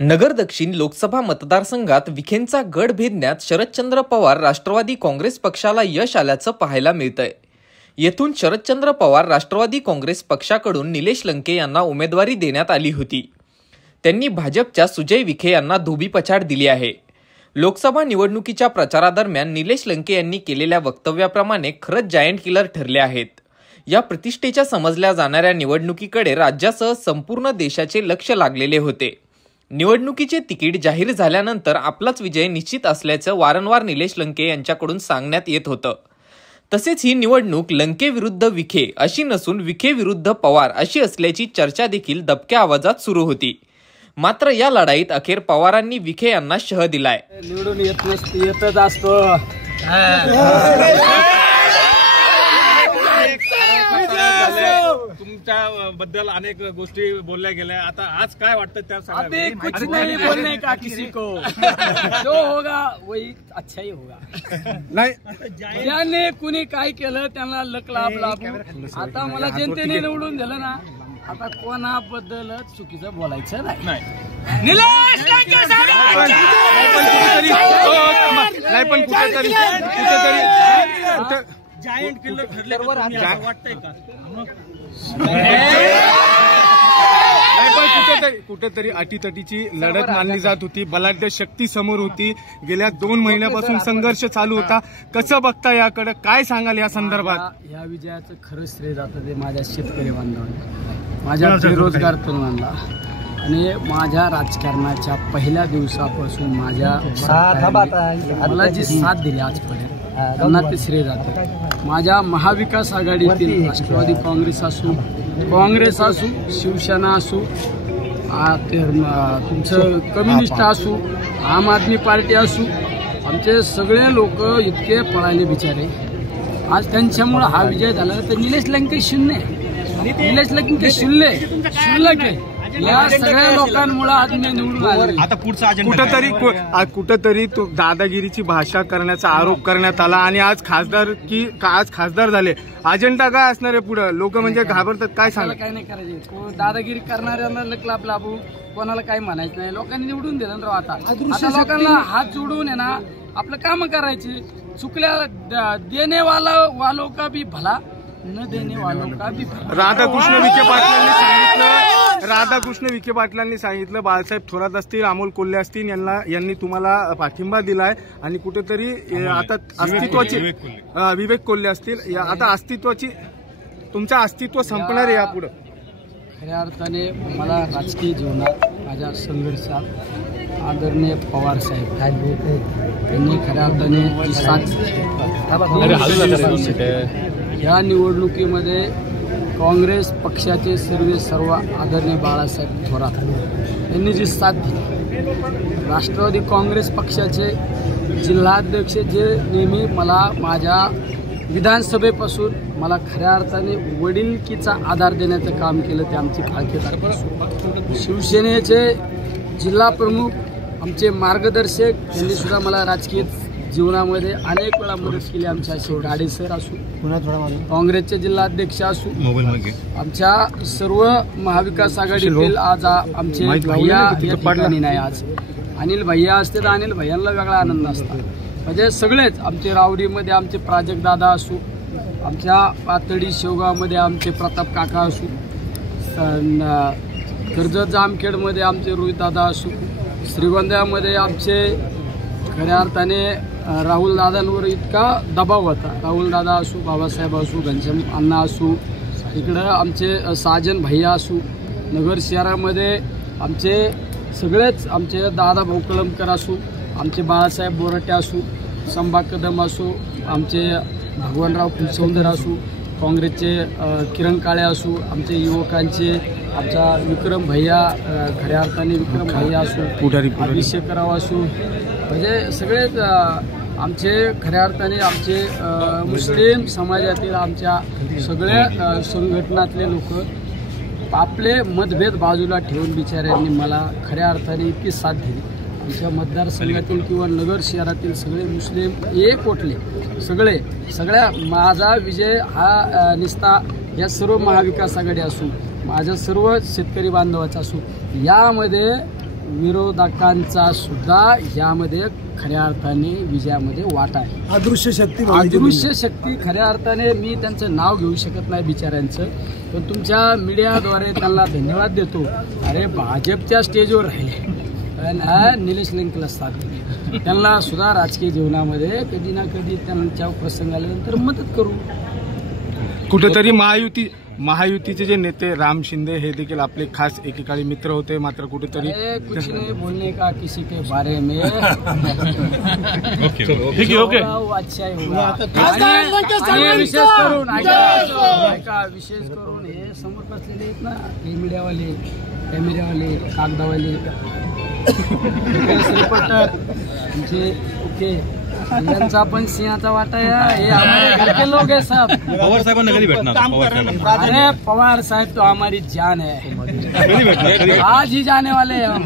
नगर दक्षिण लोकसभा मतदारसंघात विखेंचा गड भेदण्यात शरदचंद्र पवार राष्ट्रवादी काँग्रेस पक्षाला यश आल्याचं पाहायला मिळतंय। येथून शरदचंद्र पवार राष्ट्रवादी काँग्रेस पक्षाकडून निलेश लंके यांना उमेदवारी देण्यात आली होती। त्यांनी भाजपच्या सुजय विखे यांना धोबीपछाड दिली आहे। लोकसभा निवडणुकीच्या प्रचारादरम्यान निलेश लंके यांनी केलेल्या वक्तव्याप्रमाणे खरंच जायंट किलर ठरले आहेत। या प्रतिष्ठेच्या समजल्या जाणाऱ्या निवडणुकीकडे राज्यासह संपूर्ण देशाचे लक्ष लागलेले होते। निवडणुकीचे तिकीट जाहीर झाल्यानंतर आपलाच विजय निश्चित असल्याचं वारंवार निलेश लंके यांच्याकडून सांगण्यात येत होतं। तसेच ही निवडणूक लंके विरुद्ध विखे अशी नसून विखे विरुद्ध पवार अशी असल्याची चर्चा देखील दबक्या आवाजात सुरू होती। मात्र या लढाईत अखेर पवारांनी विखे यांना शह दिलाय। निवडून येतच असतो। तुमच्या बद्दल अनेक गोष्टी बोलल्या गेल्या, आता आज काय वाटतं त्या सगळ्या? कुछ नहीं बोलने का किसी को, जो होगा वही अच्छा ही होगा। नाही ज्याने कुणी काय केलं त्यांना लक लाभ लाभू। आता मला जनतेने निवडून दिलं ना, आता कोणाबद्दल चुकीचं बोलायचं नाही। निलेश लंके पण कुठेतरी जायंट किलर ठरले वाटतंय का? कुठेतरी अटीतटीची लढत मानली जात होती, बलाढ्य शक्ती समोर होती। गेल्या 2 महिन्यापासून संघर्ष चालू होता। कसं बघता याकडे, काय सांगाल या संदर्भात? या विजयाचं खरं श्रेय जातं ते माझ्या शेतकरी बांधवांना, माझ्या बेरोजगार तरुणांना आणि माझ्या राजकारणाच्या पहिल्या दिवसापासून मला जी साथ दिली आजपर्यंत त्यांना ते श्रेय जाते। माझ्या महाविकास आघाडीतील राष्ट्रवादी काँग्रेस असू, शिवसेना असू, तुमचं कम्युनिस्ट असू, आम आदमी पार्टी असू, आमचे सगळे लोक इतके पळाले बिचारे। आज त्यांच्यामुळे हा विजय झाला। तर निलेश लंके शून्य, निलेश लंके शुल्लक आहे। या सगळ्या लोकांमुळे आज मी निवडून आलो। आता पुढचा अजेंडा कुठेतरी तो दादागिरीची भाषा करण्याचा आरोप करण्यात आला आणि आज खासदार झाले। अजेंडा काय असणार आहे पुढे? लोक म्हणजे घाबरतात, काय सांगा? काय नाही करायचे, दादागिरी करणाऱ्यांना लकलाप लाभू, कोणाला काही म्हणायचं नाही। लोकांनी निवडून दिलं ना आता लोकांना हात जोडून आहे ना आपलं काम करायचे। चुकल्या देने वालों का भी भला, न देने वालों का भी भला। राधाकृष्ण विखे पाटलांनी सांगितलं बाळासाहेब थोरात असतील, अमोल कोल्हे असतील यांनी तुम्हाला पाठिंबा दिलाय आणि कुठेतरी आता अस्तित्वाची विवेक कोल्हे असतील, आता अस्तित्वाची तुमचं अस्तित्व संपणार आहे यापुढे? खऱ्या अर्थाने मला राजकीय जीवनात माझ्या संघर्षात आदरणीय पवार साहेब त्यांनी खऱ्या अर्थाने साथ या निवडणुकीमध्ये काँग्रेस पक्षाचे सर्व आदरणीय बाळासाहेब थोरात यांनी जी साथ दिली, राष्ट्रवादी काँग्रेस पक्षाचे जिल्हाध्यक्ष जे नेहमी मला माझ्या विधानसभेपासून मला खऱ्या अर्थाने वडिलकीचा आधार देण्याचं काम केलं ते आमचे फाळकेदार, शिवसेनेचे जिल्हा प्रमुख, आमचे मार्गदर्शक यांनी सुद्धा मला राजकीय जीवनामध्ये अनेक वेळा मदत केली। आमच्या गाडे सर असू, काँग्रेसचे जिल्हाध्यक्ष असू, आमच्या सर्व महाविकास आघाडीतील आज आमचे भैया या ठिकाणी नाही, आज अनिल भैया असते तर अनिल भैयांना वेगळा आनंद असता। म्हणजे सगळेच आमचे रावडीमध्ये आमचे प्राजक्त दादा असू, आमच्या पातळी शेवगावमध्ये आमचे प्रताप काका असू, कर्जत जामखेडमध्ये आमचे रोहित दादा असू, श्रीगोंद्यामध्ये आमचे खऱ्या अर्थाने राहुल दादांवर इतका दबाव होता, राहुल दादा असू, बाबासाहेब असू, घनश्याम अण्णा असू, इकडं आमचे साजन भैया असू, नगर शहरामध्ये आमचे सगळेच आमचे दादा भाऊ कळमकर असू, आमचे बाळासाहेब बोराटे असू, संभा कदम असू, आमचे भगवानराव फुलसौंदर असू, काँग्रेसचे किरण काळे असू, आमचे युवकांचे आमचा विक्रम भैया खऱ्या अर्थाने विक्रम भैया असू, अभिषेकराव असू, म्हणजे सगळेच आमचे खऱ्या अर्थाने आमचे मुस्लिम समाजातील आमच्या सगळ्या संघटनातले लोक आपले मतभेद बाजूला ठेवून बिचाऱ्यांनी मला खऱ्या अर्थाने इतकी साथ दिली। आमच्या मतदारसंघातील किंवा नगर शहरातील सगळे मुस्लिम एक ओटले, सगळ्या माझा विजय हा निस्ता या सर्व महाविकास आघाडी असू, माझ्या सर्व शेतकरी बांधवाचा असू, यामध्ये विरोधकांचा सुद्धा यामध्ये खऱ्या अर्थाने विजयामध्ये वाटा आहे. अदृश्य शक्ती अदृश्य शक्ती खऱ्या अर्थाने मी त्यांचं नाव घेऊ शकत नाही बिचाऱ्यांचं, पण तुमच्या मीडियाद्वारे त्यांना धन्यवाद देतो. अरे भाजपच्या स्टेजवर राहिले पण निलेश लंकेला साथ दिली, त्यांना सुद्धा राजकीय जीवनामध्ये कधी ना कधी त्यांच्या प्रसंग आल्यानंतर मदत करू. कुठेतरी महायुतीचे जे नेते राम शिंदे हे देखील आपले खास एकेकाळी मित्र होते, मात्र कुठेतरी कुछ नहीं बोलने का किसी के बारे में ठीक आहे. अच्छा होगा. आणि विशेष करून हे समोर बसलेले आहेत ना, हे मीडियावाले, कॅमेऱ्यावाले, कागदावाले, रिपोर्टर जे ओके, यांचा पण सिंहाचा वाटा आहे. हे हमारे घर के लोग है सब. पवार साहेबांना कधी भेटणार? अरे पवार साहब तो हमारी जान है, आज ही जाने वाले हैं हम.